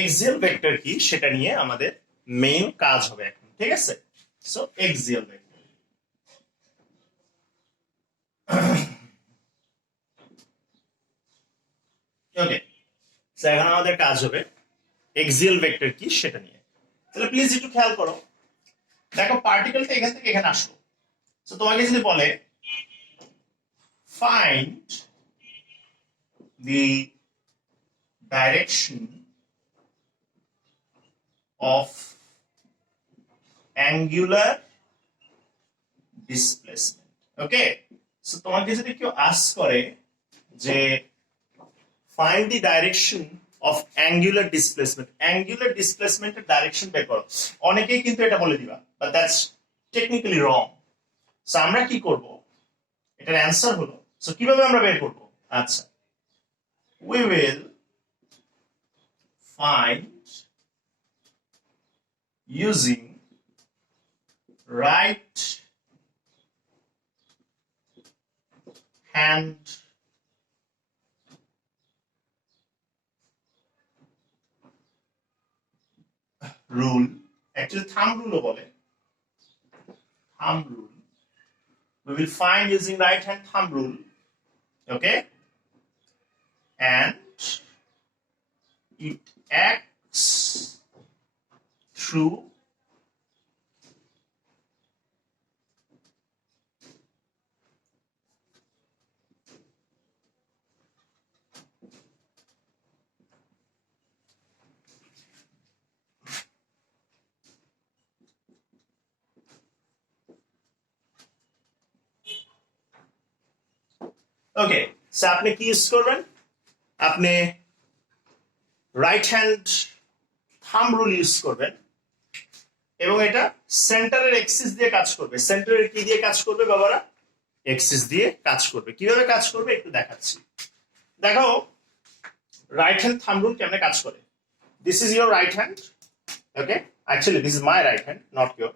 Axial vector কি সেটা নিয়ে আমাদের মেইন কাজ হবে এখন, ঠিক আছে? সো এক্সিয়াল ভেক্টর, ওকে। সো এখন আমাদের কাজ হবে এক্সিয়াল ভেক্টর কি সেটা নিয়ে। তাহলে প্লিজ একটু খেয়াল করো, দেখো পার্টিকেলটা এখান থেকে এখানে আসলো। তো তোমাকে যদি বলে find the direction of angular displacement, okay. So তোমাকে যদি কেউ আস্ক করে যে find the direction of angular displacement, angular ডিসপ্লেসমেন্টের ডাইরেকশন বের করো, অনেকেই কিন্তু এটা বলে দিবা, but that's technically wrong. So আমরা কি করব, এটার অ্যান্সার হলো, সো কিভাবে আমরা বের করব? আচ্ছা, we will find using right hand rule, actually thumb rule বলে, thumb rule. We will find using right hand thumb rule, okay, and it acts through okay. So আপনি কি ইউজ করবেন, আপনি right hand thumb rule use করবেন এবং এটা সেন্টারের axis দিয়ে কাজ করবে। সেন্টারের কি দিয়ে কাজ করবে বাবারা? এক্সিস দিয়ে কাজ করবে। কিভাবে কাজ করবে একটু দেখাচ্ছি, দেখো রাইট হ্যান্ড থাম্ব রুল কেমনে কাজ করে। This is your right hand, okay, actually this is my right hand, not your.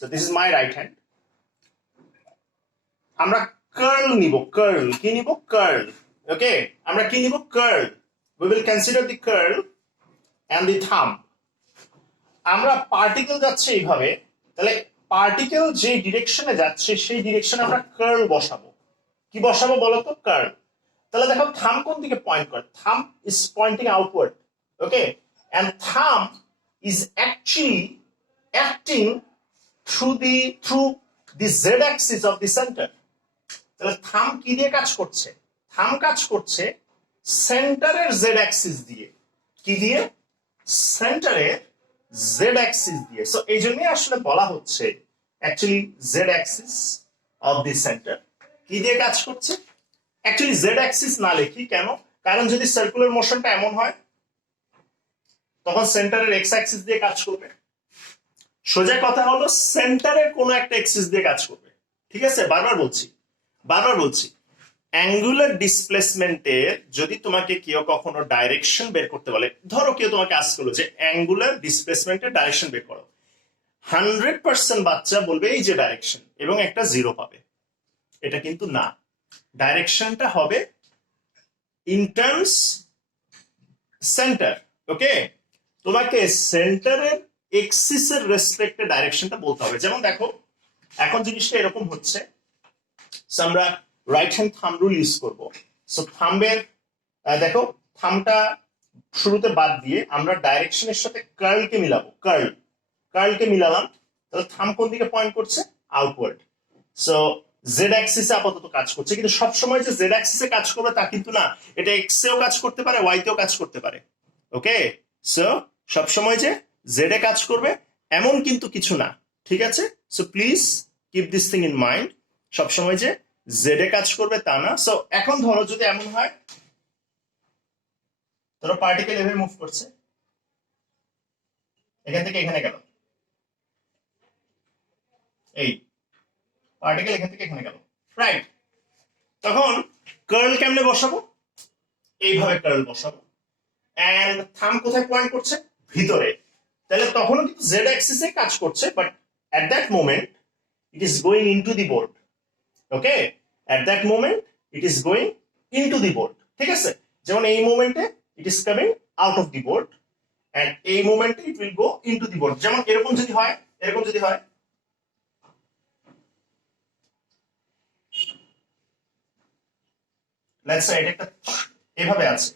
So this is my right hand. আমরা কার্ল নিব, কার্ল কি নিব? Curl, okay. আমরা কি নিব? Curl. We will consider the curl and the thumb. আমরা particle যাচ্ছে এইভাবে, তাহলে পার্টিকেল যে ডিরেকশনে যাচ্ছে সেই ডিরেকশনে আমরা কার্ল বসাবো। কি বসাবো বলো তো? কার্ল। তাহলে দেখো থাম্ব কোন দিকে পয়েন্ট করে? Thumb is pointing outward, okay, and thumb is actually acting through the z axis of the center. তাহলে থাম্ব কি দিয়ে কাজ করছে? থাম্ব কাজ করছে সেন্টারের জেড অ্যাক্সিস দিয়ে। কি দিয়ে? সেন্টারের জেড অ্যাক্সিস দিয়ে। সো এই জন্যই আসলে বলা হচ্ছে actually Z axis of the centre কি দিয়ে কাজ করছে। অ্যাকচুয়ালি জেড অ্যাক্সিস না লিখি কেন? কারণ যদি সার্কুলার মোশনটা এমন হয় তখন সেন্টারের এক্স অ্যাক্সিস দিয়ে কাজ করবে। সোজা কথা হলো সেন্টারের কোনো একটা অ্যাক্সিস দিয়ে কাজ করবে, ঠিক আছে? বারবার বলছি অ্যাঙ্গুলার ডিসপ্লেসমেন্টের যদি তোমাকে কেউ কখনো ডাইরেকশন বের করতে বলে, ধরো কেউ তোমাকে আস্ক করলো যে অ্যাঙ্গুলার ডিসপ্লেসমেন্টের ডাইরেকশন বের করো, 100% বাচ্চা বলবে এই যে ডাইরেকশন এবং একটা জিরো পাবে। এটা কিন্তু না, ডাইরেকশনটা হবে ইন টার্মস সেন্টার, ওকে। তোমাকে সেন্টারের এক্সিসের রেসপেক্টে ডাইরেকশনটা বলতে হবে। যেমন দেখো এখন জিনিসটা এরকম হচ্ছে, আমরা right hand thumb rule use করব। সো থাম্বের দেখো থাম্বটা শুরুতে বাদ দিয়ে আমরা ডাইরেকশনের সাথে কার্লকে মিলাবো। কার্লকে মিলালাম, তাহলে থাম্ব কোন দিকে পয়েন্ট করছে? আউটওয়ার্ড। সো জেড অ্যাক্সিসে আপাতত কাজ করছে, কিন্তু সব সময় যে জেড অ্যাক্সিসে কাজ করবে তা কিন্তু না, এটা এক্স এও কাজ করতে পারে, ওয়াই তেও কাজ করতে পারে, ওকে। সো সব সময় যে জেড এ কাজ করবে এমন কিন্তু কিছু না, ঠিক আছে? So please keep this thing in mind, সবসময় যে জেড এ কাজ করবে তা না। সো এখন ধরো যদি এমন হয়, ধরো পার্টিকেল এভাবে মুভ করছে, এখান থেকে এখানে গেল, এই পার্টিকেল এখান থেকে এখানে গেল, রাইট। তখন কার্ল কেমনে বসাবো? এইভাবে কার্ল বসাবো। এন্ড থাম্ব কোথায় পয়েন্ট করছে? ভিতরে। তাহলে তখনও কিন্তু জেড অ্যাক্সিসে কাজ করছে, but at that moment it is going into the board, okay. At that moment it is going into the board, ঠিক আছে? যেমন এই মোমেন্টে it is coming out of the board, and এই মোমেন্টে it will go into the board. যেমন এরকম যদি হয়, এরকম যদি হয়, লেটস সে এটা একটা এভাবে আছে,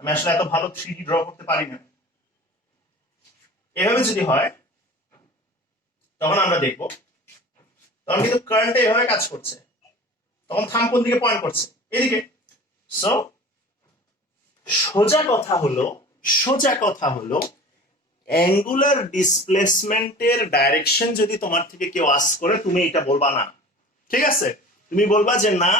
আমি আসলে এত ভালো 3D ড্র করতে পারি না, এভাবে যদি হয় তখন আমরা দেখব তখন কিন্তু কারেন্টটা এভাবে কাজ করছে, তখন থাম কোন দিকে পয়েন্ট করছে, এদিকে। সো সোজা কথা হলো অ্যাঙ্গুলার ডিসপ্লেসমেন্টের ডাইরেকশন যদি তোমার থেকে কেউ আস্ক করে, তুমি এটা বলবা না, ঠিক আছে? তুমি বলবা যে না,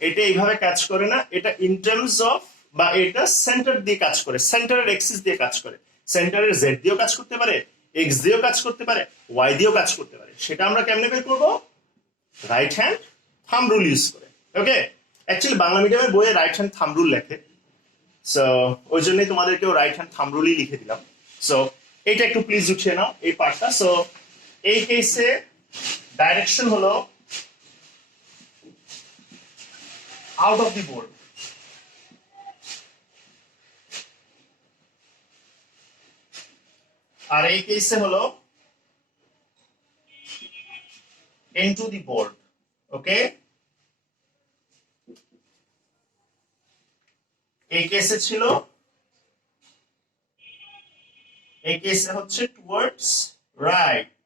এটা এইভাবে কাজ করে না, এটা ইন টার্মস অফ, বা এটা সেন্টার দিয়ে কাজ করে, সেন্টারের এক্সিস দিয়ে কাজ করে, সেন্টারের জেড দিয়েও কাজ করতে পারে, এক্স দিয়েও কাজ করতে পারে, ওয়াই দিয়েও কাজ করতে পারে। সেটা আমরা কেমনে বের করবো? রাইট হ্যান্ড থাম রুল ইউজ করে। ওকে, অ্যাকচুয়ালি বাংলা মিডিয়ামের বইয়ে রাইট হ্যান্ড থাম রুল লেখে, সো ওই জন্যই তোমাদেরকেও রাইট হ্যান্ড থাম রুলই লিখে দিলাম। সো এটা একটু প্লিজ উঠিয়ে নাও এই পার্টটা। সো এই কেসে ডাইরেকশন হলো আউট অফ দি বোর্ড, আর এই কেসে হলো ইনটু দি বোর্ড। ওকে, এই কেসে ছিল, এই কেসে হচ্ছে টুয়ার্ডস রাইট।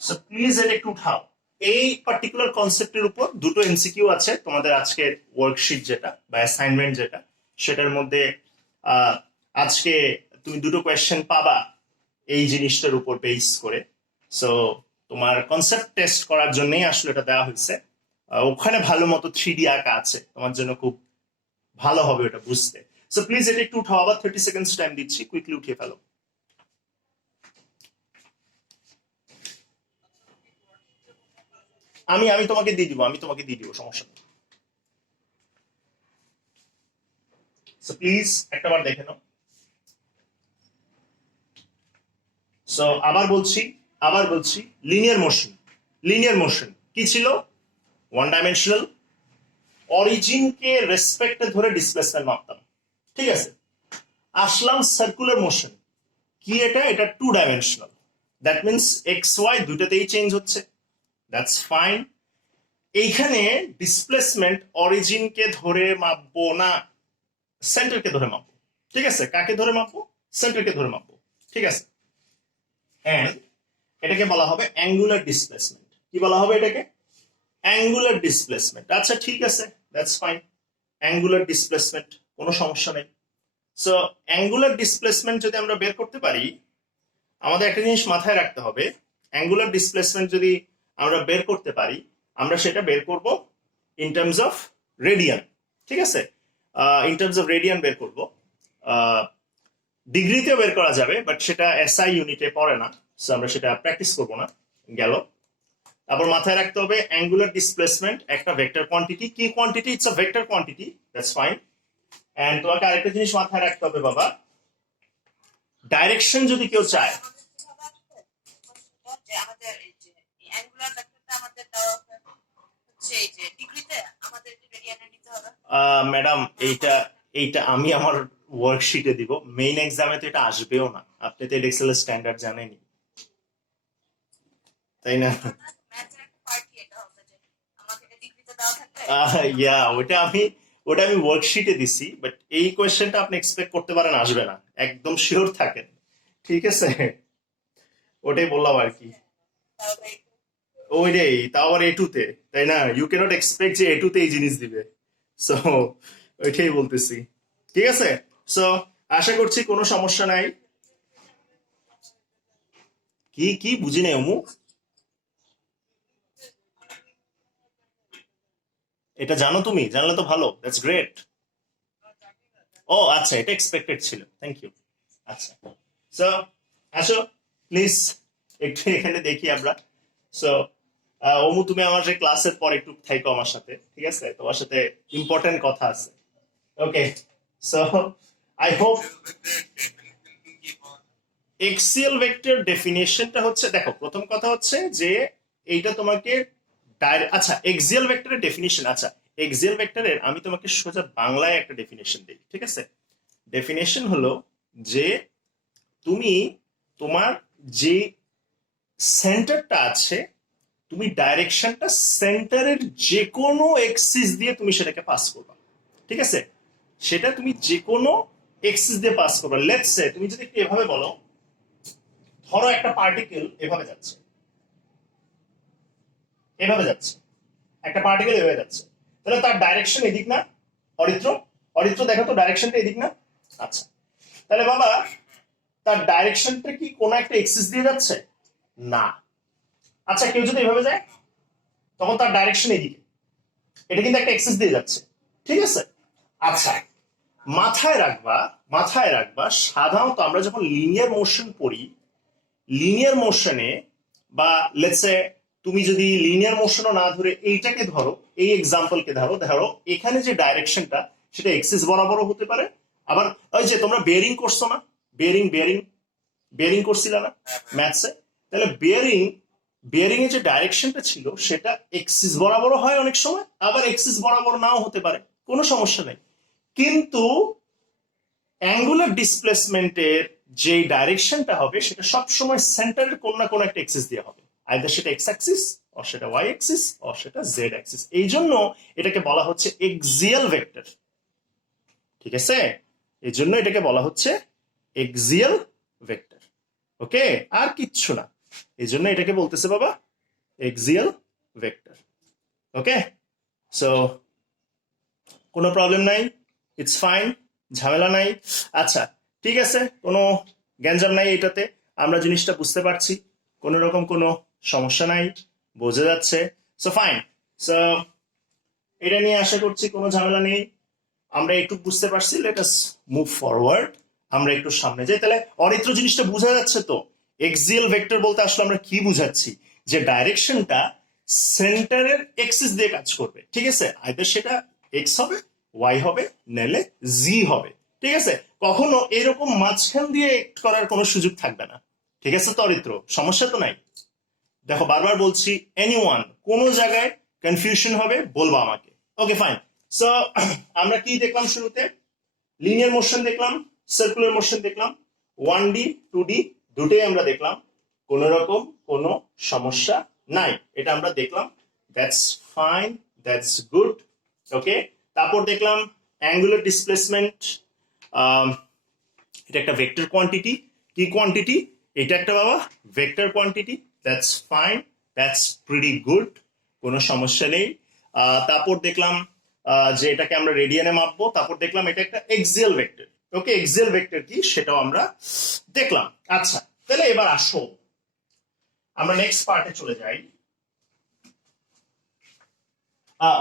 সো প্লিজ এটা একটু উঠাও। এই পার্টিকুলার কনসেপ্টের উপর দুটো এমসিকিউ আছে তোমাদের আজকের ওয়ার্কশিট যেটা বা অ্যাসাইনমেন্ট যেটা, সেটার মধ্যে আজকে তুমি দুটো কোয়েশ্চেন পাবা এই জিনিসটার উপর বেস করে। সো তোমার কনসেপ্ট টেস্ট করার জন্যই আসলে এটা দেওয়া হয়েছে। ওখানে ভালো মতো 3D আঁকা আছে, তোমার জন্য খুব ভালো হবে ওটা বুঝতে। সো প্লিজ এটা একটু উঠাও, আবার 30 সেকেন্ডস টাইম দিচ্ছি, কুইকলি উঠিয়ে ফেলো। আমি তোমাকে দিয়ে দিব, সমস্যা নেই। সো প্লিজ একটা বার দেখে নাও। সো আবার বলছি লিনিয়ার মোশন কি ছিল? ওয়ান ডাইমেনশনাল, অরিজিনকে রেসপেক্টে ধরে ডিসপ্লেসমেন্ট মাপতাম, ঠিক আছে? আসলাম সার্কুলার মোশন, কি এটা 2 dimensional, that means x y দুইটাতেই চেঞ্জ হচ্ছে, দ্যাটস ফাইন। এইখানে ডিসপ্লেসমেন্ট অরিজিনকে ধরে মাপবো না, সেন্টারকে ধরে মাপবো, ঠিক আছে? কাকে ধরে মাপবো? সেন্টারকে ধরে মাপবো, ঠিক আছে? এন্ড এটাকে বলা হবে অ্যাঙ্গুলার ডিসপ্লেসমেন্ট। কি বলা হবে এটাকে? Angular displacement. আচ্ছা ঠিক আছে, দ্যাটস ফাইন, অ্যাঙ্গুলার ডিসপ্লেসমেন্ট, কোনো সমস্যা নেই। সো অ্যাঙ্গুলার ডিসপ্লেসমেন্ট যদি আমরা বের করতে পারি, আমাদের একটা জিনিস মাথায় রাখতে হবে, অ্যাঙ্গুলার ডিসপ্লেসমেন্ট যদি আমরা বের করতে পারি, আমরা সেটা বের করব ইন টার্মস অফ রেডিয়ান, ঠিক আছে? ইন টার্মস অফ রেডিয়ান বের করব, ডিগ্রিতেও বের করা যাবে, বাট সেটা এসআই ইউনিটে পড়ে না, সো আমরা সেটা প্র্যাকটিস করবো না, গেল। তারপর মাথায় রাখতে হবে অ্যাঙ্গুলার ডিসপ্লেসমেন্ট একটা ভেক্টর কোয়ান্টিটি। কি quantity? It's a vector quantity, that's fine. And তোমাকে আরেকটা জিনিস মাথায় রাখতে হবে বাবা, ডাইরেকশন যদি কেউ চায়, ম্যাডাম এইটা আমি আমার ওয়ার্কশিটে দিব, মেইন এক্সামে তো এটা আসবেও না, আপনি তো এক্সেল স্ট্যান্ডার্ড জানেনই, তাই না? ইয়া ওটা আমি ওয়ার্কশিটে দিছি, বাট এই কোয়েশ্চেনটা আপনি এক্সপেক্ট করতে পারেন আসবে না, একদম শিওর থাকেন, ঠিক আছে? ওটাই বললাম আর কি। ওইটাই, তাও আবার এটুতে, তাই না? ইউ ক্যানট এক্সপেক্ট যে এটুতে এই জিনিস দিবে, সো ওইটাই বলতেছি, ঠিক আছে? সো আশা করছি কোনো সমস্যা নাই। কি বুঝি নাই অমু? এটা জানো তুমি? জানলে তো ভালো, দ্যাটস গ্রেট। ও আচ্ছা, এটা এক্সপেক্টেড ছিল, থ্যাংক ইউ। আচ্ছা, সো আসো প্লিজ একটু এখানে দেখি আমরা। সো অমু, তুমি আমার যে ক্লাসের পর একটু থাইকো আমার সাথে, ঠিক আছে? তোমার সাথে ইম্পর্টেন্ট কথা আছে। Okay, so I hope axial vector ডেফিনিশনটা হচ্ছে, দেখো প্রথম কথা হচ্ছে যে এইটা তোমাকে আচ্ছা এক্সিয়াল ভেক্টরের ডেফিনিশন, আচ্ছা এক্সিয়াল ভেক্টরের আমি তোমাকে সোজা বাংলায় একটা ডেফিনেশন দিই, ঠিক আছে? ডেফিনেশন হলো যে তুমি তোমার যে সেন্টারটা আছে, তুমি ডাইরেকশনটা সেন্টারের যে কোনো এক্সিস দিয়ে তুমি সেটাকে পাস করবা, ঠিক আছে? সেটা তুমি যে কোনো এক্সিস দিয়ে পাস করবা। লেটস সে তুমি যদি একটু এভাবে বলো, ধরো একটা পার্টিকেল এভাবে যাচ্ছে, এভাবে যাচ্ছে, একটা পার্টিকেল এভাবে যাচ্ছে, তাহলে তার ডাইরেকশন এদিক না? অরিত্র, অরিত্র দেখো তো ডাইরেকশনটা এদিক না? আচ্ছা, তাহলে বাবা তার ডাইরেকশনটা কি কোনো একটা এক্সিস দিয়ে যাচ্ছে? না। আচ্ছা, কেউ যদি এভাবে যায় তখন তার ডাইরেকশন এদিকে, এটা কিন্তু একটা এক্সিস দিয়ে যাচ্ছে, ঠিক আছে? আচ্ছা, মাথায় রাখবা, মাথায় রাখবা সাধারণত আমরা যখন লিনিয়ার মোশন পড়ি, লিনিয়ার মোশনে বা লেটসে তুমি যদি লিনিয়ার মোশনও না ধরে এইটাকে ধরো, এই এক্সাম্পলকে ধরো, ধরো এখানে যে ডাইরেকশনটা সেটা এক্সিস বরাবরও হতে পারে, আবার ওই যে তোমরা বেয়ারিং করছো না, বেয়ারিং বেয়ারিং বেয়ারিং করছিল না ম্যাথসে, তাহলে বেয়ারিং বেয়ারিং এর যে ডাইরেকশনটা ছিল সেটা এক্সিস বরাবরও হয় অনেক সময়, আবার এক্সিস বরাবর নাও হতে পারে, কোনো সমস্যা নেই। কিন্তু অ্যাঙ্গুলার ডিসপ্লেসমেন্টের যে ডাইরেকশনটা হবে সেটা সবসময় সেন্টারের কোন না কোন একটা এক্সিস দিয়ে হবে, আইদার সেটা এক্স অ্যাক্সিস অর সেটা ওয়াই অ্যাক্সিস অর সেটা জেড অ্যাক্সিস। এই জন্য এটাকে বলা হচ্ছে এক্সিয়াল ভেক্টর, ঠিক আছে? এই জন্য এটাকে বলা হচ্ছে এক্সিয়াল ভেক্টর। ওকে, আর কিচ্ছু না, এই জন্য এটাকে বলতেছে বাবা এক্সিয়াল ভেক্টর। ওকে, সো কোনো প্রবলেম নাই, ইটস ফাইন, ঝামেলা নাই। আচ্ছা ঠিক আছে, কোনো গ্যাঞ্জাম নাই এটাতে, আমরা জিনিসটা বুঝতে পারছি, কোনো রকম কোনো সমস্যা নাই, বোঝা যাচ্ছে, সো ফাইন। সো এটা নিয়ে আশা করছি কোনো ঝামেলা নেই, আমরা একটু বুঝতে পারছি, লেট আস মুভ ফরওয়ার্ড, আমরা একটু সামনে যাই। তাহলে অরিত্র জিনিসটা বোঝা যাচ্ছে তো? এক্সিয়াল ভেক্টর বলতে আসলে আমরা কি বুঝাচ্ছি, যে ডাইরেকশনটা সেন্টারের এক্সিস দিয়ে কাজ করবে, ঠিক আছে? আইদার সেটা এক্স হবে, ওয়াই হবে, নেলে জি হবে, ঠিক আছে? কখনো এরকম মাঝখান দিয়ে করার কোনো সুযোগ থাকবে না, ঠিক আছে তো অরিত্র? সমস্যা তো নাই? দেখো বারবার বলছি, এনিওয়ান কোনো জায়গায় কনফিউশন হবে বলবো আমাকে। Okay fine. সো আমরা কি দেখলাম শুরুতে? লিনিয়ার মোশন দেখলাম, সার্কুলার মোশন দেখলাম, 1D 2D দুটোই আমরা দেখলাম, কোন রকম কোনো সমস্যা নাই, এটা আমরা দেখলাম, দ্যাটস ফাইন, দ্যাটস গুড। ওকে, তারপর দেখলাম অ্যাঙ্গুলার ডিসপ্লেসমেন্ট, এটা একটা ভেক্টর কোয়ান্টিটি। কি কোয়ান্টিটি? এটা একটা বাবা vector quantity, that's fine, that's pretty good, কোনো সমস্যা নেই। তারপর দেখলাম যে এটাকে আমরা রেডিয়ানে মাপবো, তারপর দেখলাম এটা একটা এক্সিয়াল ভেক্টর। ওকে, এক্সিয়াল ভেক্টর কি সেটাও আমরা দেখলাম। আচ্ছা, তাহলে এবার আসো আমরা নেক্সট পার্টে চলে যাই।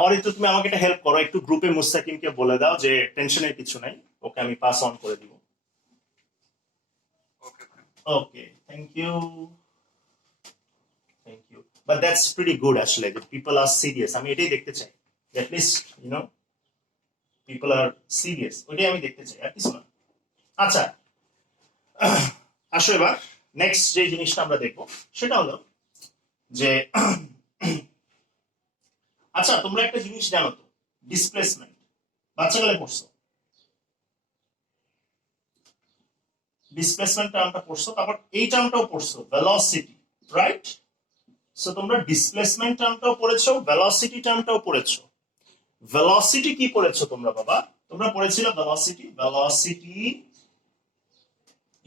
অরিত্র তুমি আমাকে একটা হেল্প করো, একটু গ্রুপে মুস্তাকিমকে বলে দাও যে টেনশনের কিছু নাই, ওকে আমি পাস অন করে দিব। Okay, thank you, thank you. But that's pretty good আসলে, যে পিপল আর সিরিয়াস, আমি এটাই দেখতে চাই, at least you know people are serious, ওইটাই আমি দেখতে চাই, আর কিছু না। আচ্ছা আসো এবার নেক্সট যে জিনিসটা আমরা দেখবো সেটা হলো যে আচ্ছা তোমরা একটা জিনিস জানো তো, ডিসপ্লেসমেন্ট বাচ্চাকালে পড়ছো, ডিসপ্লেসমেন্ট টার্মটা পড়ছো, তারপর এই টার্মটাও পড়ছো, ভেলোসিটি, রাইট? সো তোমরা ডিসপ্লেসমেন্ট টার্মটাও পড়েছো, ভেলোসিটি টার্মটাও পড়েছো। ভেলোসিটি কি পড়েছো তোমরা বাবা? তোমরা পড়েছিলে velocity, velocity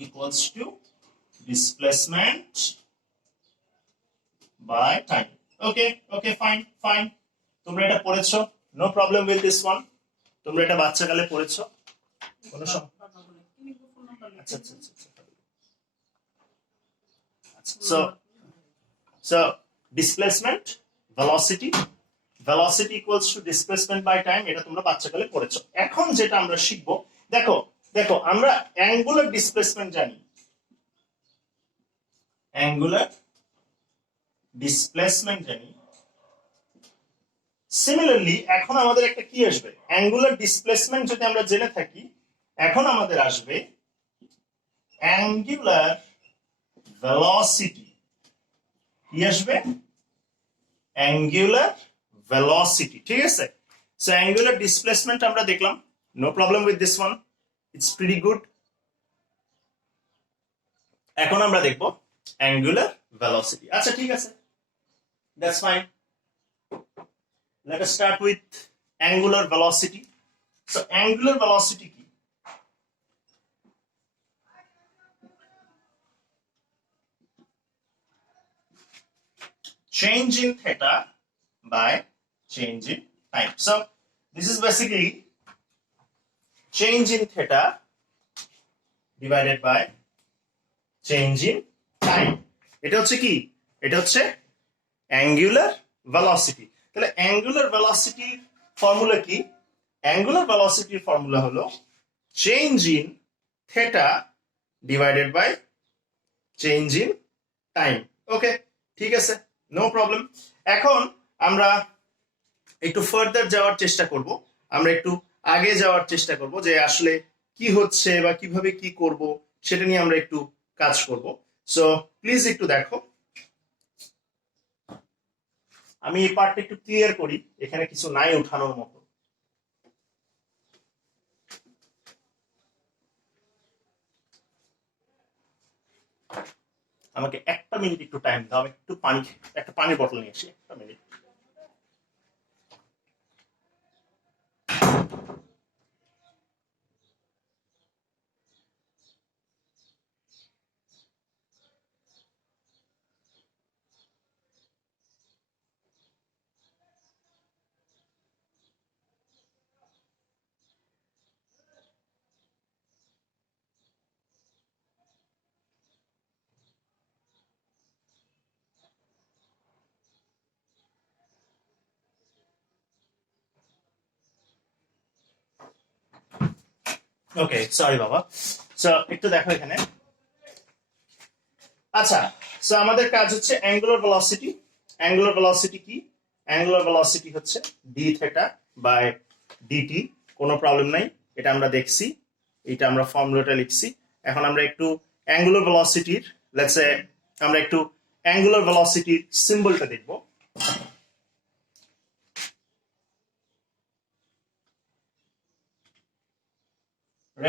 equals to displacement by time. Okay, okay, fine, fine. তোমরা এটা পড়েছো, no problem with this one, তোমরা এটা বাচ্চাকালে পড়েছো, কোনো আচ্ছা আচ্ছা আচ্ছা। So displacement, velocity, velocity equals to displacement by time, এটা তোমরা বাচ্চাকালে পড়েছো। এখন যেটা আমরা শিখবো, দেখো দেখো আমরা অ্যাঙ্গুলার ডিসপ্লেসমেন্ট জানি, অ্যাঙ্গুলার ডিসপ্লেসমেন্ট জানি। সিমিলারলি এখন আমাদের একটা কি আসবে? অ্যাঙ্গুলার ডিসপ্লেসমেন্ট যদি আমরা জেনে থাকি, এখন আমাদের আসবে অ্যাঙ্গুলার ভেলোসিটি। কি আসবে? অ্যাঙ্গুলার ভেলোসিটি, ঠিক আছে? সো অ্যাঙ্গুলার ডিসপ্লেসমেন্ট আমরা দেখলাম, no problem with this one, it's pretty good. এখন আমরা দেখব অ্যাঙ্গুলার ভেলোসিটি। আচ্ছা ঠিক আছে, that's fine. Let us start with angular velocity. So angular velocity কি? Change in theta by change in time. So this is basically change in theta divided by change in time. এটা হচ্ছে কি? এটা হচ্ছে angular velocity. তাহলে angular ভেলোসিটির formula কি? Angular ভেলোসিটির ফর্মুলা হলো change in theta divided by change in time. Okay, ঠিক আছে, নো প্রবলেম। এখন আমরা একটু ফার্দার যাওয়ার চেষ্টা করব, আমরা একটু আগে যাওয়ার চেষ্টা করব যে আসলে কি হচ্ছে বা কিভাবে কি করব সেটা নিয়ে আমরা একটু কাজ করব। সো প্লিজ একটু দেখো, আমি এই পার্টটা একটু ক্লিয়ার করি, এখানে কিছু নাই উঠানোর মতো। আমাকে একটা মিনিট একটু টাইম দাও, আমি একটু একটা পানির বটল নিয়ে আসি, একটা মিনিট। ওকে, সরি বাবা। সো একটু দেখো এখানে। আচ্ছা, সো আমাদের কাজ হচ্ছে অ্যাঙ্গুলার ভেলোসিটি। অ্যাঙ্গুলার ভেলোসিটি কি? অ্যাঙ্গুলার ভেলোসিটি হচ্ছে ডি থেটা বাই ডিটি। কোনো প্রবলেম নাই, এটা আমরা দেখছি, এটা আমরা ফর্মুলাটা লিখছি। এখন আমরা একটু অ্যাঙ্গুলার ভেলোসিটির, লেটস সে আমরা একটু অ্যাঙ্গুলার ভেলোসিটির সিম্বলটা দেখব।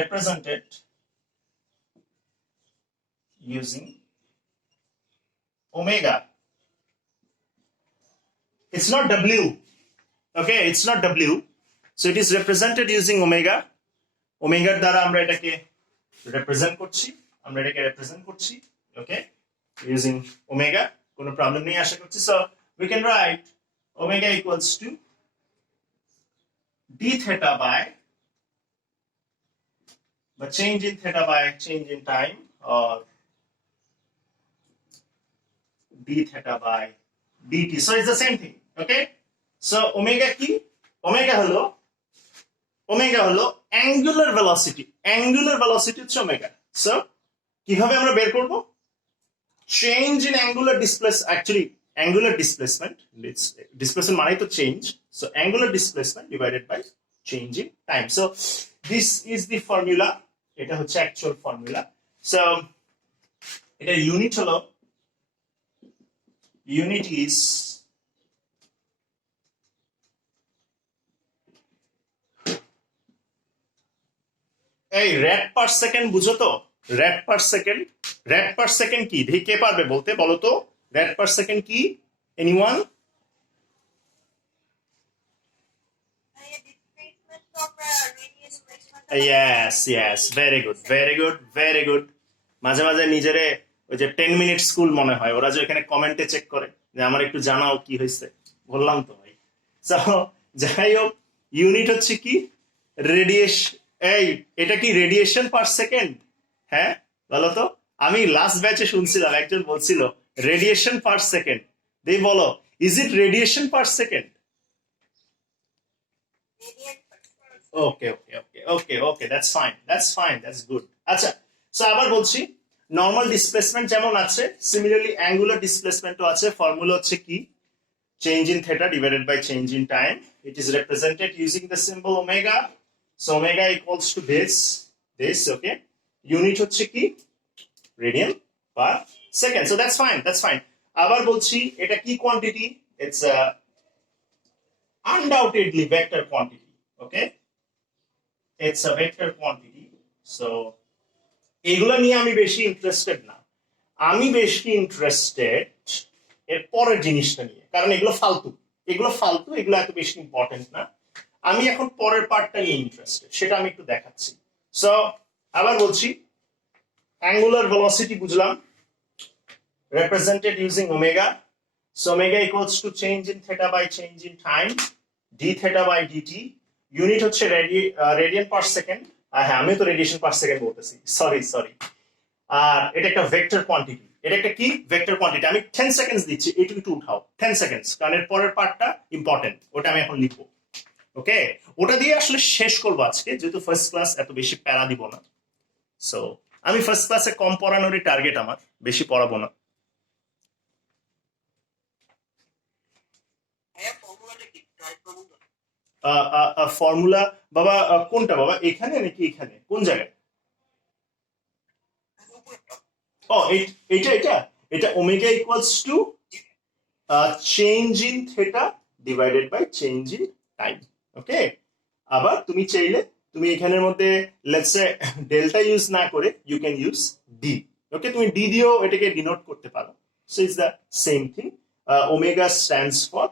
represented using omega. It's not W. Okay, it's not W. So it is represented using omega. Omega দ্বারা আমরা এটাকে রিপ্রেজেন্ট করছি, ওকে, using omega। কোনো প্রবলেম নেই আশা করছি। So we can write omega equals to d theta by change in theta by change in time, or d theta by dt. So it's the same thing. Okay, so omega কি? omega হলো angular velocity. Angular velocity হচ্ছে omega. So কিভাবে আমরা বের করব? Change in angular actually angular displacement মানে তো change. So angular displacement divided by change in time. So this is the formula, এটা হচ্ছে অ্যাকচুয়াল ফর্মুলা। সো এটা ইউনিট হলো, ইউনিট ইজ এই রেড পার সেকেন্ড, বুঝো তো? Rad per second, rad per second কি দেখি কে পারবে বলতে, বলো তো রেড পার সেকেন্ড কি? Anyone? Yes yes, very good very good very good. মাঝে মাঝে নিজেরে ওই যে 10 মিনিট স্কুল মনে হয়, ওরা যে এখানে কমেন্টে চেক করে যে আমার একটু জানাও কি হয়েছে, বললাম তো ভাই। যাই হোক, ইউনিট হচ্ছে কি? রেডিয়েশন। এই এটা কি রেডিয়েশন পার সেকেন্ড? হ্যাঁ বলো তো। আমি লাস্ট ব্যাচে শুনছিলাম একজন বলছিল রেডিয়েশন পার সেকেন্ড। দেই বলো, is it radiation per second? Okay okay okay okay okay, that's fine that's fine that's good. আচ্ছা, সো আবার বলছি, নর্মাল ডিসপ্লেসমেন্ট যেমন আছে, সিমিলারলি অ্যাঙ্গুলার ডিসপ্লেসমেন্টও আছে। ফর্মুলা হচ্ছে কি? Change in theta divided by change in time. It is represented using the symbol omega. So omega equals to this, okay. Unit হচ্ছে কি? Radian per second. So that's fine that's fine. আবার বলছি, এটা কি quantity? It's undoubtedly vector quantity. Okay, it's a vector quantity. So এগুলা নিয়ে আমি বেশি ইন্টারেস্টেড না, আমি বেশি ইন্টারেস্টেড এর পরের জিনিসটা নিয়ে, কারণ এগুলো ফালতু, এগুলো এত বেশি ইম্পর্টেন্ট না। আমি এখন পরের পার্টটা নিয়ে ইন্টারেস্টেড, সেটা আমি একটু দেখাচ্ছি। সো আবার বলছি, অ্যাঙ্গুলার ভেলোসিটি বুঝলাম, represented using omega. So omega equals to change in theta by change in time, d theta by dt. Unit হচ্ছে radian per second. হ্যাঁ, আমি তো রেডিয়েশন পার সেকেন্ড বলতেছি, সরি। আর এটা একটা ভেক্টর কোয়ান্টিটি, এটা একটা কি ভেক্টর কোয়ান্টিটি। আমি 10 সেকেন্ডস দিচ্ছি, এইটুকু একটু উঠাও 10 সেকেন্ডস, কারণ এর পরের পার্টটা ইম্পর্টেন্ট, ওটা আমি এখন লিখবো। ওকে, ওটা দিয়ে আসলে শেষ করবো আজকে, যেহেতু ফার্স্ট ক্লাস এত বেশি প্যারা দিব না। সো আমি ফার্স্ট ক্লাসে কম পড়ানোরই টার্গেট আমার, বেশি পড়াবো না। ফর্মুলা বাবা কোনটা বাবা, এখানে নাকি এখানে, কোন জায়গায়? ও এটা omega equals to change in theta divided by change in time. Okay, আবার তুমি চাইলে তুমি এখানের মধ্যে লেটস সে ডেল্টা ইউজ না করে ইউ ক্যান ইউজ ডি। ওকে, তুমি ডি দিয়েও এটাকে ডিনোট করতে পারো। So is the same thing. Omega stands for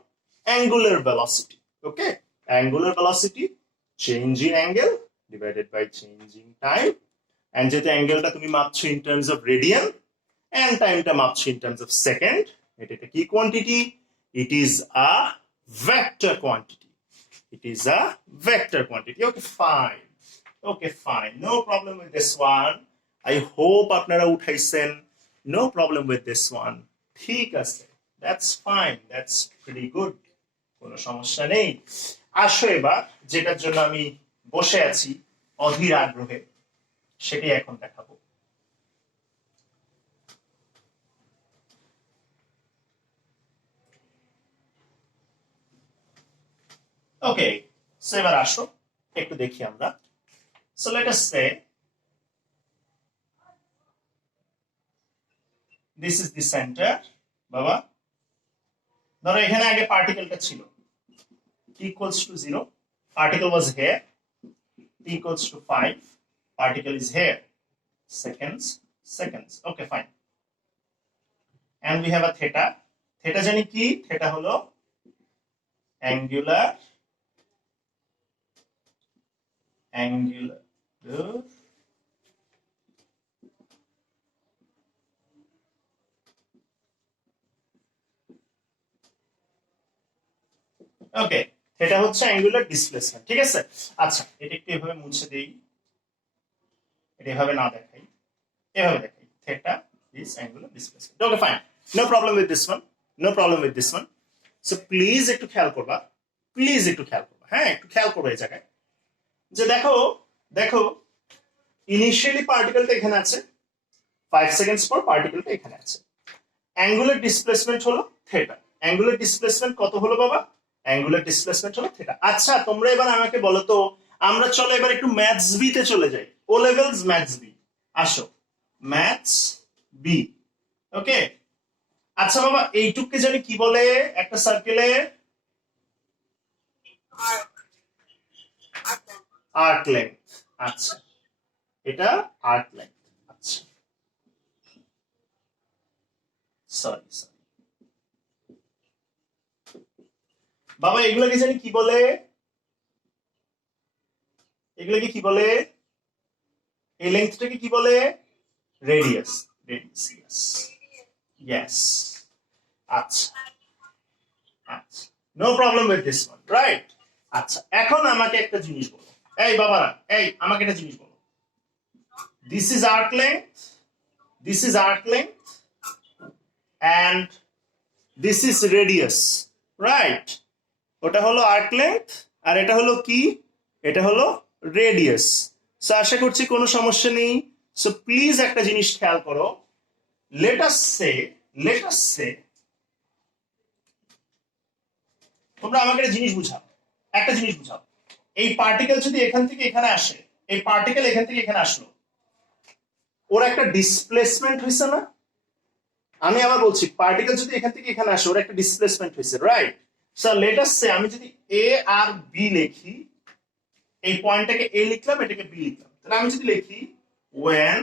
angular velocity. Okay, angular velocity, change in angle divided by change in time. And যেহেতু অ্যাঙ্গেলটা তুমি মাপছো in terms of radian and টাইমটা মাপছো in terms of second, এটা একটা কি quantity? It is a vector quantity. It is a vector quantity. Okay, fine. No problem with this one. I hope আপনারা উঠাইছেন. No problem with this one. ঠিক আছে. That's fine. That's pretty good. কোনো সমস্যা নেই। আসো এবার যেটার জন্য আমি বসে আছি অধীর আগ্রহে, সেটাই এখন দেখাবো। ওকে, সো এবার আসো একটু দেখি আমরা। So let us say this is the centre. বাবা ধরো এখানে আগে পার্টিকেলটা ছিল, t equals to 0, particle was here, t equals to 5, particle is here, seconds. Okay, fine. And we have a theta. Theta জানি কি? Theta হলো angular ওকে, এটা হচ্ছে অ্যাঙ্গুলার ডিসপ্লেসমেন্ট। ঠিক আছে, আচ্ছা এটা একটু এভাবে মুছে দেই, এটা এভাবে না দেখাই, এভাবে দেখাই। Theta is angular displacement. Okay, fine, no problem with this one. So please একটু খেয়াল করবা, হ্যাঁ একটু খেয়াল করবে এই জায়গায়, যে দেখো ইনিশিয়ালি পার্টিকেলটা এখানে আছে, 5 সেকেন্ডস পর পার্টিকেলটা এখানে আছে। অ্যাঙ্গুলার ডিসপ্লেসমেন্ট হলো থিটা। অ্যাঙ্গুলার ডিসপ্লেসমেন্ট কত হলো বাবা? অ্যাঙ্গুলার ডিসপ্লেসমেন্ট হলো থিটা। আচ্ছা তোমরা এবার আমাকে বলো তো, আমরা চলো এবার একটু ম্যাথস বি তে চলে যাই। ও লেভেলস ম্যাথস বি, আসো ম্যাথস বি। ওকে, আচ্ছা বাবা এইটুককে জানি কি বলে একটা সার্কেলে? Arc length. আচ্ছা এটা আর্ক লেন্থ। আচ্ছা সরি বাবা এগুলোকে জানি কি বলে? এগুলোকে কি বলে? এই লেন্থটাকে কি বলে? রেডিয়াস। ইয়েস। আচ্ছা no problem with this one, right? আচ্ছা এখন আমাকে একটা জিনিস বলো, এই বাবারা, আমাকে একটা জিনিস বলো। This is arc length and this is radius, right? ওটা হলো আর্ক লেন্থ আর এটা হলো কি? এটা হলো রেডিয়াস। সো আশা করছি কোনো সমস্যা নেই। সো প্লিজ একটা জিনিস খেয়াল করো, লেট আস সে তোমরা আমাকে একটা জিনিস বুঝাও, এই পার্টিকেল যদি এখান থেকে এখানে আসে, এই পার্টিকেল এখান থেকে এখানে আসলো, ওর একটা ডিসপ্লেসমেন্ট হয়েছে না? আমি আবার বলছি, পার্টিকেল যদি এখান থেকে এখানে আসে ওর একটা ডিসপ্লেসমেন্ট হয়েছে, রাইট? সো লেট আস সে আমি যদি এ আর বি লিখি, এই পয়েন্টটাকে এ লিখলাম, এটাকে বি লিখলাম, তাহলে আমি যদি লিখি when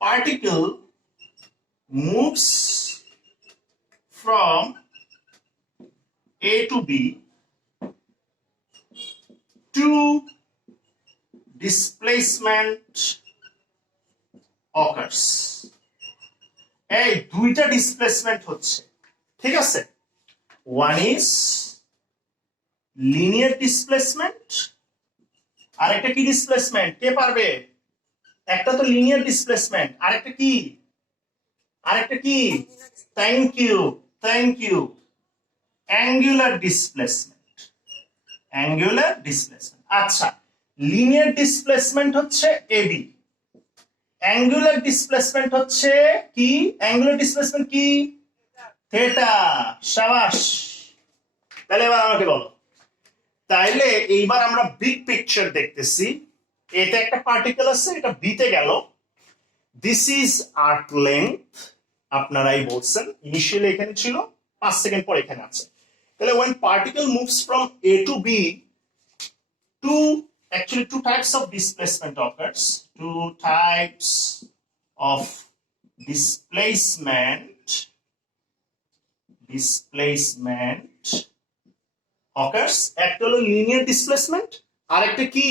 particle moves from A to B to displacement occurs, এই দুইটা ডিসপ্লেসমেন্ট হচ্ছে, ঠিক আছে? ওয়ান ইজ লিনিয়ার ডিসপ্লেসমেন্ট, আর একটা কি ডিসপ্লেসমেন্ট, কে পারবে? একটা তো লিনিয়ার ডিসপ্লেসমেন্ট, আরেকটা কি? আরেকটা কি? Thank you, thank you, angular displacement. Angular displacement, আচ্ছা। লিনিয়ার ডিসপ্লেসমেন্ট হচ্ছে এবি, অ্যাঙ্গুলার ডিসপ্লেসমেন্ট হচ্ছে কি? অ্যাঙ্গুলার ডিসপ্লেসমেন্ট কি? থেটা। শাবাশ। তাহলে এবার আমাকে বলো, তাইলে এইবার আমরা বিগ পিকচার দেখতেছি। এটা একটা পার্টিকেল আছে, এটা বিতে গেল, দিস ইজ আর্ক লেন্থ, আপনারাই বলছেন, ইনিশিয়ালি এখানে ছিল, 5 সেকেন্ড পর এখানে আছে। তাহলে when particle moves from A to B, actually two types of displacement occurs, two types of displacement occurs, একটা হলো লিনিয়ার ডিসপ্লেসমেন্ট, আর একটা কি?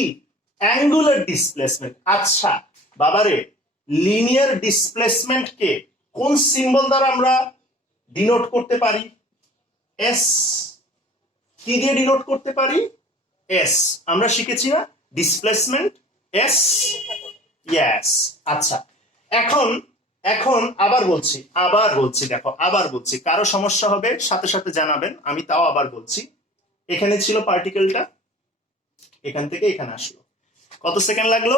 Angular displacement. আচ্ছা বাবারে, লিনিয়ার ডিসপ্লেসমেন্ট কে কোন সিম্বল দ্বারা আমরা ডিনোট করতে পারি? এস। কি দিয়ে ডিনোট করতে পারি? এস। আমরা শিখেছি না ডিসপ্লেসমেন্ট এস, ইয়েস। আচ্ছা এখন এখন আবার বলছি, দেখো আবার বলছি, কারো সমস্যা হবে সাথে সাথে জানাবেন, আমি তাও আবার বলছি। এখানে ছিল পার্টিকেলটা, এখান থেকে এখানে আসলো, কত সেকেন্ড লাগলো?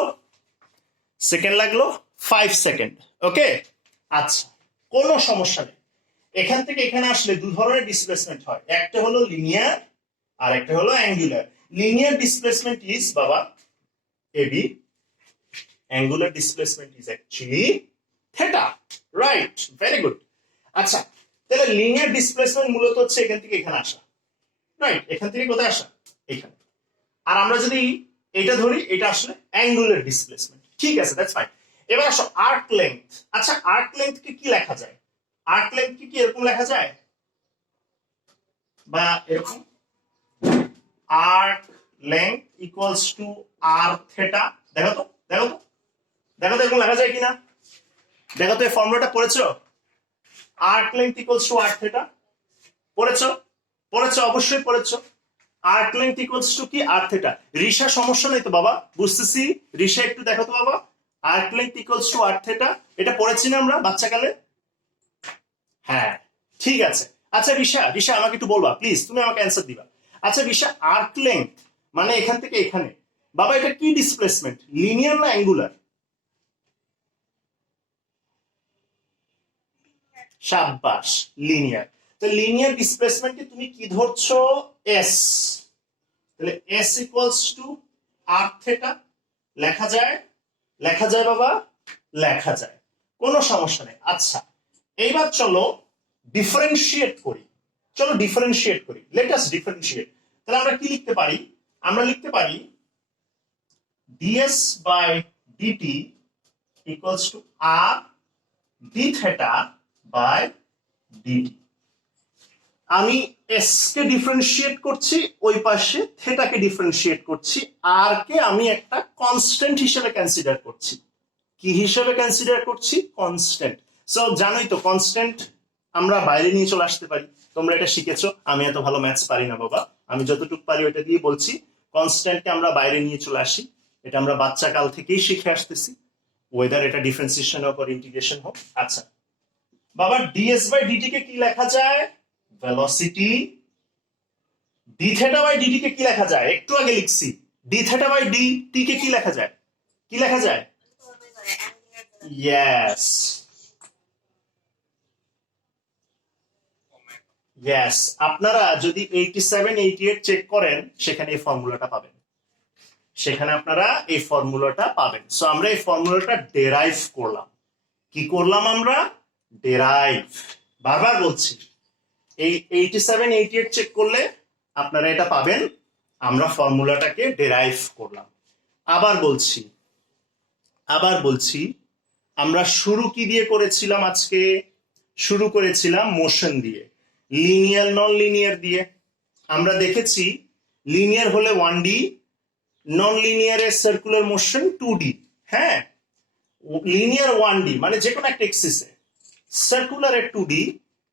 5 সেকেন্ড, ওকে। আচ্ছা কোনো সমস্যা নেই, এখান থেকে এখানে আসলে দু ধরনের ডিসপ্লেসমেন্ট হয়, একটা হলো লিনিয়ার আর একটা হলো অ্যাঙ্গুলার। লিনিয়ার ডিসপ্লেসমেন্ট ইজ বাবা এবি, angular displacement is actually theta, right, very good. আচ্ছা তাহলে লিনিয়ার ডিসপ্লেসমেন্ট মূলত হচ্ছে এখান থেকে এখানে আসা, রাইট, এখান থেকে কোথায় আসা? এখানে। আর আমরা যদি এটা ধরি, এটা আসলে অ্যাঙ্গুলার ডিসপ্লেসমেন্ট, ঠিক আছে, দ্যাটস ফাইন। এবার আসো আর্ক লেন্থ। আচ্ছা আর্ক লেন্থ কে কি লেখা যায়? আর্ক লেন্থ কি এরকম লেখা যায়, বা এরকম, arc length equals to r theta. দেখো তো এরকম লেখা যায় কিনা, দেখো তো এই ফর্মুলাটা পড়েছো? Arc length equals to r theta, পড়েছো? অবশ্যই পড়েছো। আর্ক লেন্থ ইকুয়ালস টু কি? আর থেটা। রিসা সমস্যা নেই তো বাবা, বুঝতেছি। রিসা একটু দেখো তো বাবা, arc length equals to r theta, এটা পড়েছি না আমরা বাচ্চাকালে? হ্যাঁ ঠিক আছে। আচ্ছা রিসা আমাকে একটু বলবা প্লিজ, তুমি আমাকে অ্যান্সার দিবা। আচ্ছা রিসা, আর্ক লেন্থ মানে এখান থেকে এখানে, বাবা এটা কি ডিসপ্লেসমেন্ট, লিনিয়ার না অ্যাঙ্গুলার? শাবাশ, লিনিয়ার। তো লিনিয়ার ডিসপ্লেসমেন্টকে তুমি কি ধরছো? এস। তাহলে s equals to r theta, লেখা যায় বাবা, লেখা যায়, কোনো সমস্যা নেই। আচ্ছা এইবার চলো ডিফারেন্সিয়েট করি, লেট আস ডিফারেন্সিয়েট। তাহলে আমরা কি লিখতে পারি? আমরা লিখতে পারি ds by dt equals to r d theta by dt। আমি এস কে ডিফারেন্সিয়েট করছি, ওই পাশে থেটাকে ডিফারেন্সিয়েট করছি, আর কে আমি একটা কনস্ট্যান্ট হিসেবে কনসিডার করছি। কি হিসেবে কনসিডার করছি? কনস্ট্যান্ট। সো জানোই তো কনস্ট্যান্ট আমরা বাইরে নিয়ে চলে আসতে পারি, তোমরা এটা শিখেছো। আমি এত ভালো ম্যাথস পারি না বাবা, আমি যতটুকু পারি ওটা দিয়ে বলছি। কনস্ট্যান্টকে আমরা বাইরে নিয়ে চলে আসি, এটা আমরা বাচ্চা কাল থেকেই শিখে আসতেছি, ওয়েদার এটা ডিফারেন্সিয়েশন হোক আর ইন্টিগ্রেশন হোক। আচ্ছা বাবা, ডিএস বাই ডিটি কে কি লেখা যায়? Velocity. D theta by dt কে কি লেখা যায়? একটু আগে লিখছি, ডি থেটা বাই ডিটি কে কি লেখা যায়? ইয়েস, আপনারা যদি 87, 88 চেক করেন, সেখানে এই ফর্মুলাটা পাবেন, সো আমরা এই ফর্মুলাটা ডেরাইভ করলাম। কি করলাম আমরা? ডেরাইভ। বারবার বলছি, এই 87 88 চেক করলে আপনারা এটা পাবেন। আমরা ফর্মুলাটাকে ডেরাইভ করলাম। আবার বলছি আমরা শুরু কি দিয়ে করেছিলাম? আজকে শুরু করেছিলাম মোশন দিয়ে, লিনিয়ার নন লিনিয়ার দিয়ে। আমরা দেখেছি লিনিয়ার হলে 1D, নন লিনিয়ারের সার্কুলার মোশন 2D। হ্যাঁ, লিনিয়ার 1D মানে যে কোনো একটা এক্সিসে, সার্কুলারে 2D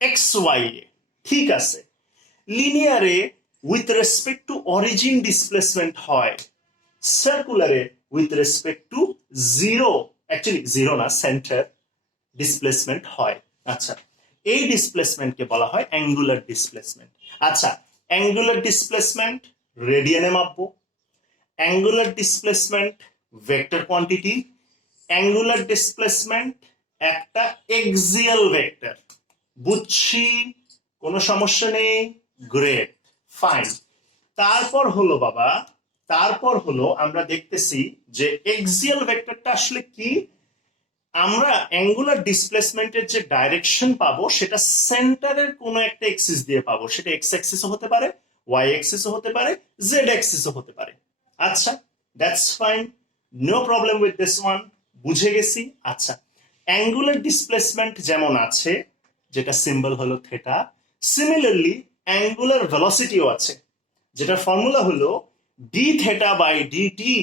এক্স ওয়াই এ। ঠিক আছে, লিনিয়ারে with respect to origin displacement হয়, সার্কুলারে with respect to zero, actually zero না, সেন্টার ডিসপ্লেসমেন্ট হয়। আচ্ছা, এই ডিসপ্লেসমেন্টকে বলা হয় অ্যাঙ্গুলার ডিসপ্লেসমেন্ট। আচ্ছা, অ্যাঙ্গুলার ডিসপ্লেসমেন্ট রেডিয়ানে মাপবো, angular displacement vector quantity, angular displacement একটা এক্সিয়াল ভেক্টর। বুঝছি, কোনো সমস্যা নেই, গ্রেট, ফাইন। তারপর হলো আমরা দেখতেছি যে এক্সিয়াল ভেক্টরটা আসলে কি। আমরা অ্যাঙ্গুলার ডিসপ্লেসমেন্টের যে ডাইরেকশন পাবো সেটা সেন্টারের কোনো একটা এক্সিস দিয়ে পাবো। সেটা এক্স অ্যাক্সিসও হতে পারে, ওয়াই অ্যাক্সিসও হতে পারে, জেড অ্যাক্সিসও হতে পারে। আচ্ছা, that's fine, no problem with this one, বুঝে গেছি। আচ্ছা, অ্যাঙ্গুলার ডিসপ্লেসমেন্ট যেমন আছে, যেটা সিম্বল হলো থেটা, সিমিলারলি অ্যাঙ্গুলার ভেলোসিটিও আছে, যেটা ফর্মুলা হলো ডি থেটা বাই ডিটি,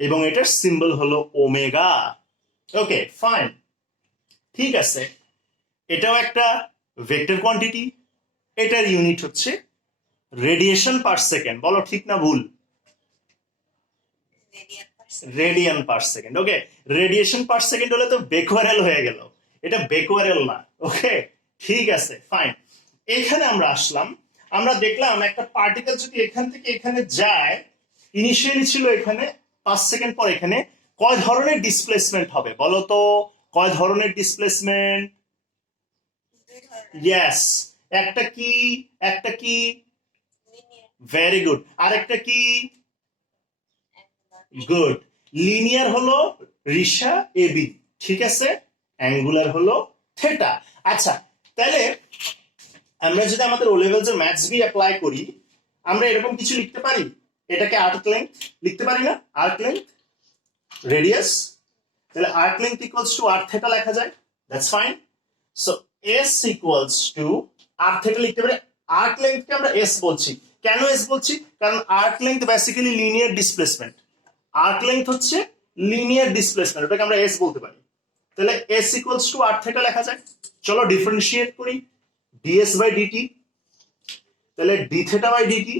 এবং এটার সিম্বল হলো ওমেগা। ওকে, ফাইন, ঠিক আছে। এটাও একটা ভেক্টর কোয়ান্টিটি, এটার ইউনিট হচ্ছে রেডিয়েশন পার সেকেন্ড। বলো ঠিক না ভুল? Radian per second. Okay, radiation per second হলে তো বেকোয়ারেল হয়ে গেল, এটা বেকোয়ারেল না। ওকে, ঠিক আছে, ফাইন। এখানে আমরা আসলাম, আমরা দেখলাম একটা পার্টিকেল যদি এখান থেকে এখানে যায়, ইনিশিয়ালি ছিল এখানে, 5 সেকেন্ড পর এখানে, কয় ধরনের ডিসপ্লেসমেন্ট হবে বলো তো? কয় ধরনের ডিসপ্লেসমেন্ট? ইয়েস, একটা কি ভেরি গুড, আর একটা কি? গুড। লিনিয়ার হলো রিসা এবি, ঠিক আছে, অ্যাঙ্গুলার হলো থেটা। আচ্ছা, তাহলে আমরা যদি আমাদের ও লেভেলস এর ম্যাথস বি অ্যাপ্লাই করি, আমরা এরকম কিছু লিখতে পারি। এটাকে আর্ক লেংথ লিখতে পারি না? আর্ক লেংথ, রেডিয়াস, তাহলে arc length equals to r theta লেখা যায়, that's fine. So s equals to r theta লিখতে পারি। আর্ক লেংথকে আমরা এস বলছি, কেন এস বলছি? কারণ arc length basically linear displacement, arc length হচ্ছে লিনিয়ার ডিসপ্লেসমেন্ট, ওটাকে আমরা এস বলতে পারি। তাহলে s equals to r theta লেখা যায়। চলো ডিফারেন্সিয়েট করি, ds বাই dt, তাহলে d থেটা বাই dt,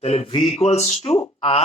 তাহলে v ইকুয়ালস টু আর